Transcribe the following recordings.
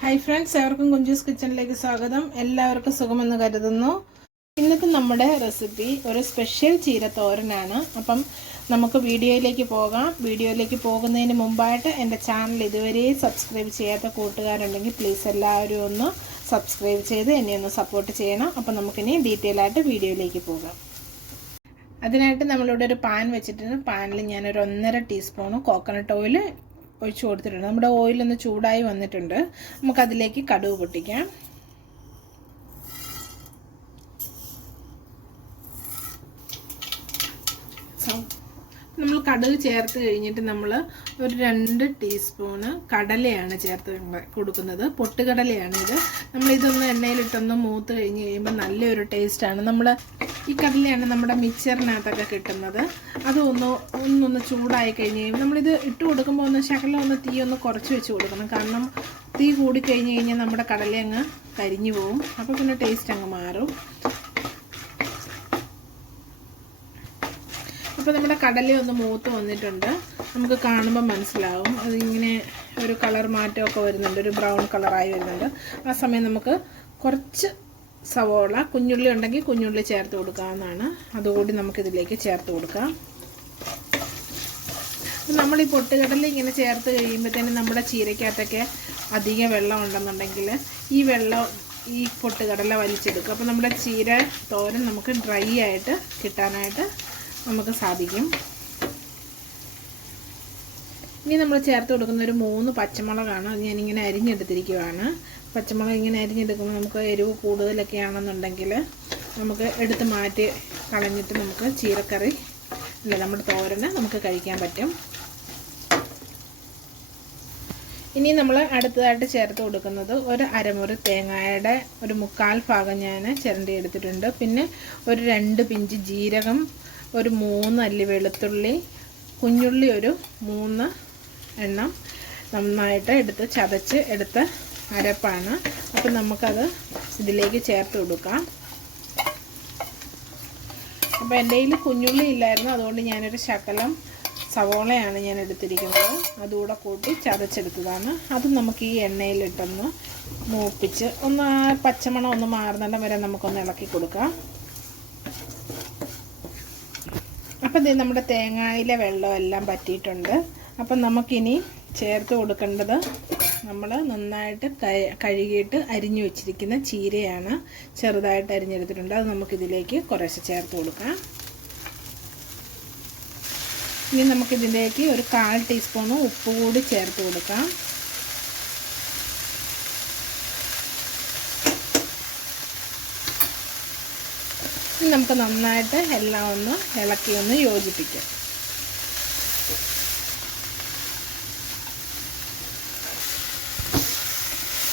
Hi friends എവർക്കും Kunjus കിച്ചണിലേക്ക് സ്വാഗതം. എല്ലാവർക്കും സുഖമെന്ന് കരുതുന്നു. ഇന്നത്തെ നമ്മുടെ റെസിപ്പി ഒരു സ്പെഷ്യൽ ചീര തോരനാണ് അപ്പം നമുക്ക് വീഡിയോയിലേക്ക് പോകാം. വീഡിയോയിലേക്ക് പോകുന്നതിന് മുമ്പായിട്ട് എന്റെ ചാനൽ ഇതുവരെ സബ്സ്ക്രൈബ് ചെയ്യാത്ത കൂട്ടുകാരുണ്ടെങ്കിൽ പ്ലീസ് എല്ലാവരും ഒന്ന് സബ്സ്ക്രൈബ് ചെയ്ത് എന്നെ ഒന്ന് സപ്പോർട്ട് ചെയ്യണം. അപ്പം നമുക്കിനി ഡീറ്റെയിൽ ആയിട്ട് വീഡിയോയിലേക്ക് പോകാം. അതിനായിട്ട് നമ്മളിവിടെ ഒരു പാൻ വെച്ചിട്ടുണ്ട്. പാനിൽ ഞാനൊരു ഒന്നര ടീസ്പൂണ് കോക്കനട്ട് ഓയിൽ ഒഴിച്ചു കൊടുത്തിട്ടുണ്ട്. നമ്മുടെ ഓയിലൊന്ന് ചൂടായി വന്നിട്ടുണ്ട്. നമുക്കതിലേക്ക് കടുവ് പൊട്ടിക്കാം. നമ്മൾ കടുക് ചേർത്ത് കഴിഞ്ഞിട്ട് നമ്മൾ ഒരു രണ്ട് ടീസ്പൂണ് കടലയാണ് ചേർത്ത് കൊടുക്കുന്നത്. പൊട്ടുകടലയാണ് ഇത്. നമ്മളിതൊന്ന് എണ്ണയിലിട്ടൊന്ന് മൂത്ത് കഴിഞ്ഞ് കഴിയുമ്പോൾ നല്ലൊരു ടേസ്റ്റാണ് നമ്മൾ ഈ കടലയാണ് നമ്മുടെ മിക്സറിനകത്തൊക്കെ കിട്ടുന്നത്. അതൊന്ന് ഒന്ന് ഒന്നൊന്ന് ചൂടായി കഴിഞ്ഞ് കഴിയുമ്പോൾ നമ്മളിത് ഇട്ട് കൊടുക്കുമ്പോൾ ഒന്ന് ശകലം ഒന്ന് തീ ഒന്ന് കുറച്ച് വെച്ച് കൊടുക്കണം. കാരണം തീ കൂടിക്കഴിഞ്ഞ് കഴിഞ്ഞാൽ നമ്മുടെ കടല അങ്ങ് കരിഞ്ഞു പോകും അപ്പോൾ പിന്നെ ടേസ്റ്റ് അങ്ങ് മാറും. അപ്പോൾ നമ്മുടെ കടലിൽ ഒന്ന് മൂത്ത് വന്നിട്ടുണ്ട്. നമുക്ക് കാണുമ്പോൾ മനസ്സിലാവും. അതിങ്ങനെ ഒരു കളർ മാറ്റമൊക്കെ വരുന്നുണ്ട്. ഒരു ബ്രൗൺ കളറായി വരുന്നുണ്ട്. ആ സമയം നമുക്ക് കുറച്ച് സവോള കുഞ്ഞുള്ളി ഉണ്ടെങ്കിൽ കുഞ്ഞുള്ളി ചേർത്ത് കൊടുക്കാവുന്നതാണ്. അതുകൂടി നമുക്കിതിലേക്ക് ചേർത്ത് കൊടുക്കാം. നമ്മൾ ഈ പൊട്ടുകടലിൽ ഇങ്ങനെ ചേർത്ത് കഴിയുമ്പോഴത്തേനും നമ്മുടെ ചീരക്കകത്തൊക്കെ അധികം വെള്ളം ഉണ്ടെന്നുണ്ടെങ്കിൽ ഈ വെള്ളം ഈ പൊട്ടുകടല വലിച്ചെടുക്കും. അപ്പോൾ നമ്മുടെ ചീര തോരൻ നമുക്ക് ഡ്രൈ ആയിട്ട് കിട്ടാനായിട്ട് നമുക്ക് സാധിക്കും. ഇനി നമ്മൾ ചേർത്ത് കൊടുക്കുന്ന ഒരു മൂന്ന് പച്ചമുളകാണ്. അത് ഞാനിങ്ങനെ അരിഞ്ഞെടുത്തിരിക്കുവാണ്. പച്ചമുളക് ഇങ്ങനെ അരിഞ്ഞെടുക്കുമ്പോൾ നമുക്ക് എരിവ് കൂടുതലൊക്കെ ആണെന്നുണ്ടെങ്കിൽ നമുക്ക് എടുത്ത് മാറ്റി കളഞ്ഞിട്ട് നമുക്ക് ചീരക്കറി അല്ല നമ്മുടെ തോരന് നമുക്ക് കഴിക്കാൻ പറ്റും. ഇനി നമ്മൾ അടുത്തതായിട്ട് ചേർത്ത് കൊടുക്കുന്നത് ഒരു അരമുറി തേങ്ങയുടെ ഒരു മുക്കാൽ ഭാഗം ഞാൻ ചിരണ്ടി എടുത്തിട്ടുണ്ട്. പിന്നെ ഒരു രണ്ട് പിഞ്ച് ജീരകം ഒരു മൂന്ന് അല്ലി വെളുത്തുള്ളി കുഞ്ഞുള്ളി ഒരു മൂന്ന് എണ്ണം നന്നായിട്ട് എടുത്ത് ചതച്ച് എടുത്ത അരപ്പാണ്. അപ്പം നമുക്കത് ഇതിലേക്ക് ചേർത്ത് കൊടുക്കാം. അപ്പോൾ എന്റെ കയ്യിൽ കുഞ്ഞുള്ളി ഇല്ലായിരുന്നു അതുകൊണ്ട് ഞാനൊരു ശകലം സവോളയാണ് ഞാൻ എടുത്തിരിക്കുന്നത്. അതുകൂടെ കൂട്ടി ചതച്ചെടുത്തതാണ്. അത് നമുക്ക് ഈ എണ്ണയിലിട്ടൊന്ന് മൂപ്പിച്ച് ഒന്ന് പച്ചമണം ഒന്ന് മാറുന്നിടം വരെ നമുക്കൊന്ന് ഇളക്കി കൊടുക്കാം. അപ്പം ഇത് നമ്മുടെ തേങ്ങയിലെ വെള്ളം എല്ലാം പറ്റിയിട്ടുണ്ട്. അപ്പം നമുക്കിനി ചേർത്ത് കൊടുക്കേണ്ടത് നമ്മൾ നന്നായിട്ട് കഴുകിയിട്ട് അരിഞ്ഞു വെച്ചിരിക്കുന്ന ചീരയാണ് ചെറുതായിട്ട് അരിഞ്ഞെടുത്തിട്ടുണ്ട്. അത് നമുക്കിതിലേക്ക് കുറേശ്ശെ ചേർത്ത് കൊടുക്കാം. ഇനി നമുക്കിതിലേക്ക് ഒരു കാൽ ടീസ്പൂണ് ഉപ്പ് കൂടി ചേർത്ത് കൊടുക്കാം. ഇനി നമുക്ക് നന്നായിട്ട് എല്ലാം ഒന്ന് ഇളക്കി ഒന്ന് യോജിപ്പിക്കാം.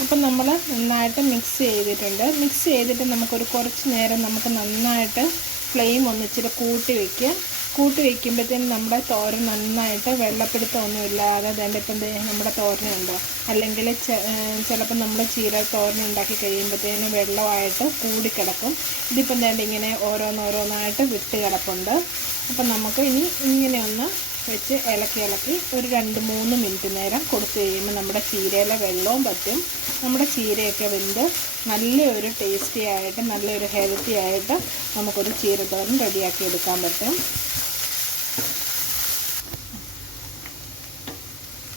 അപ്പം നമ്മൾ നന്നായിട്ട് മിക്സ് ചെയ്തിട്ടുണ്ട്. മിക്സ് ചെയ്തിട്ട് നമുക്കൊരു കുറച്ച് നേരം നമുക്ക് നന്നായിട്ട് ഫ്ലെയിം ഒന്നിച്ചിട്ട് കൂട്ടി വയ്ക്കുക കൂട്ടി വയ്ക്കുമ്പോഴത്തേനും നമ്മുടെ തോരൻ നന്നായിട്ട് വെള്ളപ്പിടുത്തമൊന്നും ഇല്ലാതെ അതിന്റെ ഇപ്പം നമ്മുടെ തോരനുണ്ടോ? അല്ലെങ്കിൽ ചിലപ്പോൾ നമ്മൾ ചീര തോരൻ ഉണ്ടാക്കി കഴിയുമ്പോഴത്തേനും വെള്ളമായിട്ട് കൂടിക്കിടക്കും. ഇതിപ്പം തന്നെ ഇങ്ങനെ ഓരോന്നോരോന്നായിട്ട് വിട്ട് കിടപ്പുണ്ട്. അപ്പം നമുക്ക് ഇനി ഇങ്ങനെ ഒന്ന് വെച്ച് ഇളക്കി ഇളക്കി ഒരു രണ്ട് മൂന്ന് മിനിറ്റ് നേരം കൊടുത്തു കഴിയുമ്പോൾ നമ്മുടെ ചീരയിലെ വെള്ളവും പറ്റും. നമ്മുടെ ചീരയൊക്കെ വെന്ത് നല്ലൊരു ടേസ്റ്റി ആയിട്ട് നല്ലൊരു ഹെൽത്തി ആയിട്ട് നമുക്കൊരു ചീരത്തോരൻ റെഡിയാക്കി എടുക്കാൻ പറ്റും.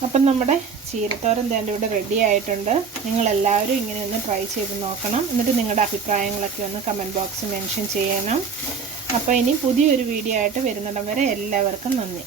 അപ്പം നമ്മുടെ ചീരത്തോരൻ തേന്റെ ഇവിടെ റെഡി ആയിട്ടുണ്ട്. നിങ്ങളെല്ലാവരും ഇങ്ങനെ ഒന്ന് ട്രൈ ചെയ്ത് നോക്കണം. എന്നിട്ട് നിങ്ങളുടെ അഭിപ്രായങ്ങളൊക്കെ ഒന്ന് കമന്റ് ബോക്സിൽ മെൻഷൻ ചെയ്യണം. അപ്പോൾ ഇനി പുതിയൊരു വീഡിയോ ആയിട്ട് വരുന്നിടം വരെ എല്ലാവർക്കും നന്ദി.